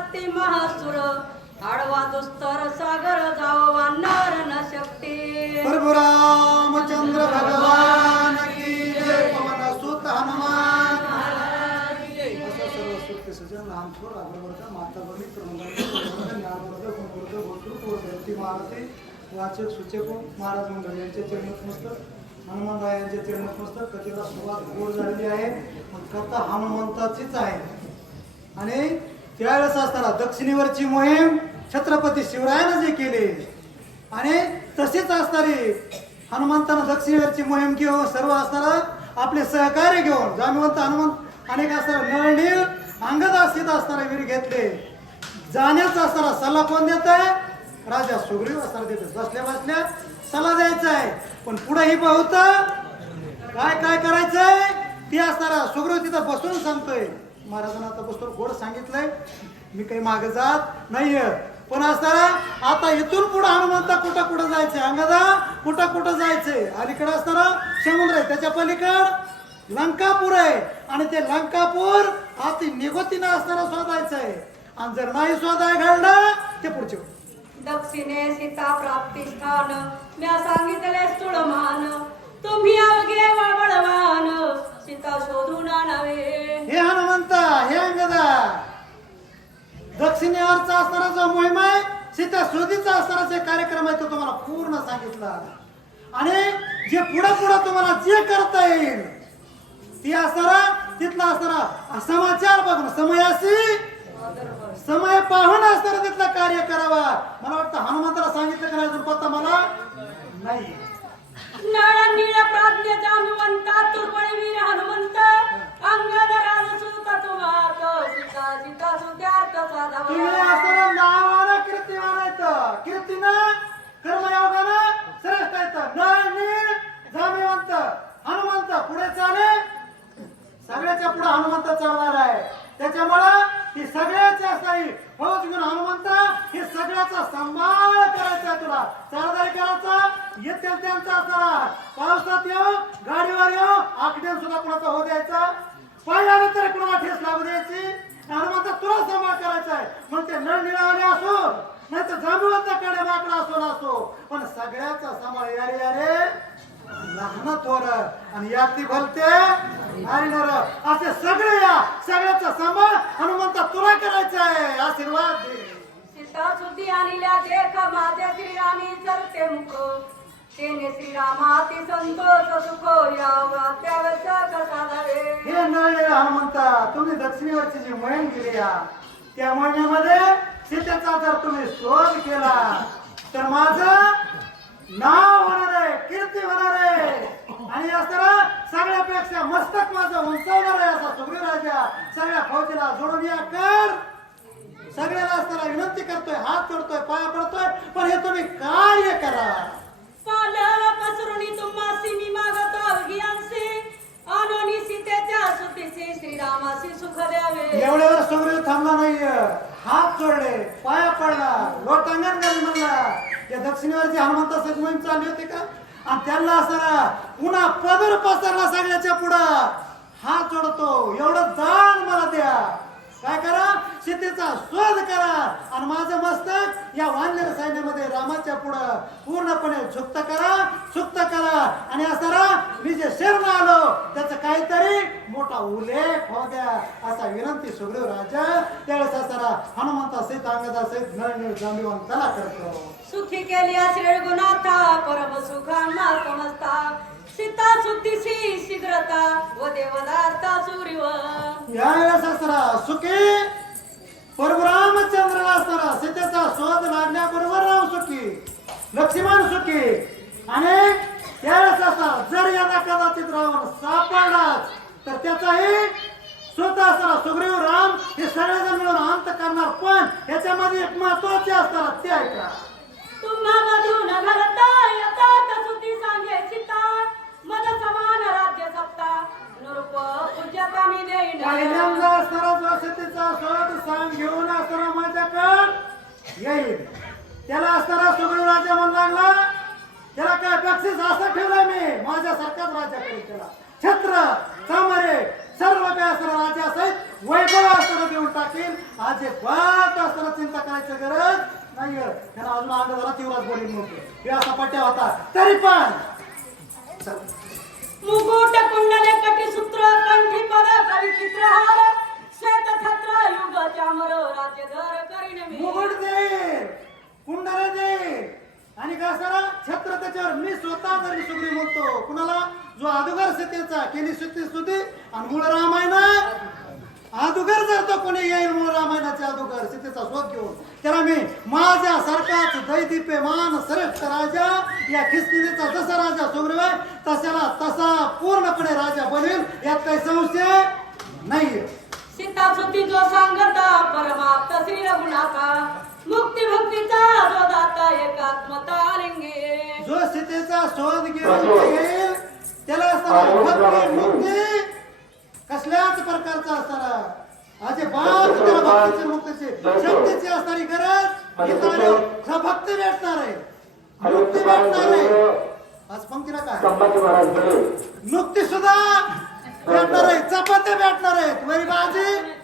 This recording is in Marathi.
शक्ती महासुर आडवा दुस्तर सागर जाव वानर न शक्ती प्रभु रामचंद्र भगवान की जय पवन सुत हनुमान असं सर्व सुप्त सजन लहान थोर अग्रवर्ग माता बळी क्रमांक ज्ञानवर्ग गुणवर्ग भोतृ धरती महारथी वाचक सूचक महाराज मंडळ यांचे चरणमस्तक कथेला सुरुवात गोड झालेली आहे पण कथा हनुमंताचीच आहे आणि त्यावेळेस असताना दक्षिणेवरची मोहीम छत्रपती शिवरायानं जे केली. आणि तसेच असणारी हनुमंतानं दक्षिणेवरची मोहीम घेऊन सर्व असताना आपले सहकार्य घेऊन जामीवंत हनुमंत अनेक असताना नळनील अंगदासित असताना वीर घेतले. जाण्याचा असताना सल्ला कोण देत आहे? राजा सुग्रीव असताना देत बसल्या बसल्या सल्ला द्यायचा आहे. पण पुढे ही बहुत काय काय करायचंय? ती असणारा सुग्रीव तिथं बसून सांगतोय. महाराजांना आता बसतो गोड सांगितलंय. मी काही मागे जात नाहीये. पण असताना आता इथून पुढे हनुमंता कुठं कुठं जायचंय? अंगदा कुठं कुठं जायचंय? अलीकडे असताना समुद्र आहे. त्याच्या पलीकड लंकापूर आहे. आणि ते लंकापूर आता निगोतीनं असताना शोधायचं आहे आणि जर नाही शोधाय घडलं ते पुढचे दक्षिणे सीता प्राप्ती स्थान मी सांगितले दक्षिणेवरचा असणारा जो मोहीम आहे सीता शोधीचा असणारा जे कार्यक्रम आहे तो तुम्हाला पूर्ण सांगितला आणि जे पुढे पुढे तुम्हाला जे करता येईल ती असणारा तिथला असणारा समाचार बघून समयाशी समय पाहून असणारा तिथला कार्य करावा. मला वाटतं हनुमंताला सांगितलं का नाही पत्ता मला नाही हनुमंता निळ प्राज्ञ हनुमंत चालणार आहे. त्याच्यामुळं ही सगळ्याची असणारी फौज घेऊन हनुमंत हे सगळ्याचा सांभाळ करायचा तुला. चारदारी करायचा येतील त्यांचा असणारा पावसात येऊ गाडीवर येऊ आकड्यान सुद्धा कुणाचा हो द्यायचा. पहिल्यानंतर कुणाला ठेस लागू द्यायची. हनुमंत तुला सांभाळ करायचा आहे. म्हणून ते नळ असो नाही तर जांभूळाचा कडे वाकडा असो नसो पण सगळ्याचा सांभाळ यारे यारे. लहान थोर आणि याती भलते आणि नर. असे सगळे या सगळ्याचा सांभाळ हनुमंता तुला करायचा आहे. आशीर्वाद दे. सीता सुद्धी आणल्या देख माझे श्रीरामी चरते मुख. तेने श्रीरामाती संतोष सुख यावा. त्यावरच साधावे. हे नळे हनुमंता तुम्ही दक्षिणेवरची जी मोहीम केली या. त्या मोहिमेमध्ये सीतेचा जर तुम्ही शोध केला तर माझं नाव होणार आहे कीर्ती होणार आहे आणि असताना सगळ्यापेक्षा मस्तक माझं उंचावणार आहे असा सुग्रीव राजा सगळ्या फौजीला जोडून या कर! सगळ्याला असताना विनंती करतोय हात जोडतोय पाया पडतोय पण हे तुम्ही कार्य करा. पालव पसरुणी तुम्हासी मी मागतो अवघियांसी आणोनी सीतेच्या सुतीसी श्रीरामासी सुख द्यावे. एवढ्यावर सुग्रीव थांबला नाहीये. हात जोडले पाया पडला. लोटांगण गेले म्हणला या दक्षिणेवरची हनुमंत मोहीम चालली होती का? आणि त्यांना असताना पुन्हा पदर पसरला सगळ्याच्या पुढं. हात जोडतो. एवढं काय करा? सीतेचा शोध करा. आणि माझं मस्तक या वानर सैन्यामध्ये रामाच्या पुढं पूर्णपणे झुक्त करा सुक्त करा. आणि असं मी जे शरण आलो त्याचं काहीतरी मोठा उल्लेख हो द्या असा विनंती सुग्रीव राजा. त्यावेळेस असताना हनुमंता सहित अंगदा सहित नळनीळ करतो सुखी केली श्रेय गुणाता परम सुखांना समजता. सीता सुतीसी शीघ्रता व देवदार्था सूर्य सुखी. परशुरामचंद्राला असताना सीतेचा शोध लागल्याबरोबर राम सुखी. लक्ष्मण सुखी. आणि त्यावेळेस असताना जर याला कदाचित रावण सापडलाच तर त्याचाही स्वतः असताना सुग्रीव राम हे सगळेजण मिळून अंत करणार. पण याच्यामध्ये एक महत्त्वाचे असताना ते ऐका. तुम्हा मधून घरता यथार्थ सुती सांगे सीता मद समान राज्य सत्ता नृप पूज्यता मी देईन पहिल्यांदा असणारा सतीचा असला सांग घेऊन असताना माझ्याकडे येईल. त्याला असताना सुगड राजा म्हणू लागला त्याला काय बक्षीस असं ठेवलं मी? माझ्यासारखाच राज्याकडे केला छत्र चामरे सर्व काय असताना राजा सहित वैभव असताना देऊन टाकेल आज फक्त असताना चिंता करायची गरज नाही त्याला अजून आंदोलनाला तीव्रच बोलील नव्हते हे असा पट्ट्या होता. तरी पण मुकुट कुंडले कटी सूत्र कंठी पद कविचित्र हार छत्र युग चामर घर करीन मी. दे दे आणि काय सरा छत्र त्याच्यावर मी स्वतः जरी सुग्री म्हणतो. कुणाला? जो अदुगर सीतेचा केली सुती सुती आणि मूळ रामायण. अदुगर जर तो कोणी येईल मूळ रामायणाचे अदुगर सीतेचा शोध घेऊन त्याला मी माझ्या सारखाच मान श्रेष्ठ राजा या खिस्तीचा जसा राजा सुग्रीव आहे तशाला तसा पूर्णपणे राजा बनेल यात काही संशय नाहीये. सीता सुती जो सांगता परमाप्त श्री रघुनाथा. मुक्ती भक्तीचा जो दाता एकात्मता लिंगे. जो सीतेचा शोध घेऊन त्याला भक्ती मुक्ती कसल्याच प्रकारचा असताना अजिबात त्याला भक्तीची मुक्तीची शक्तीची असणारी गरज इथं भक्ती भेटणार आहे. मुक्ती भेटणार आहे. आज पंक्तीला काय? मुक्ती सुद्धा भेटणार आहे चपात्या भेटणार आहेत. वरी भाजी.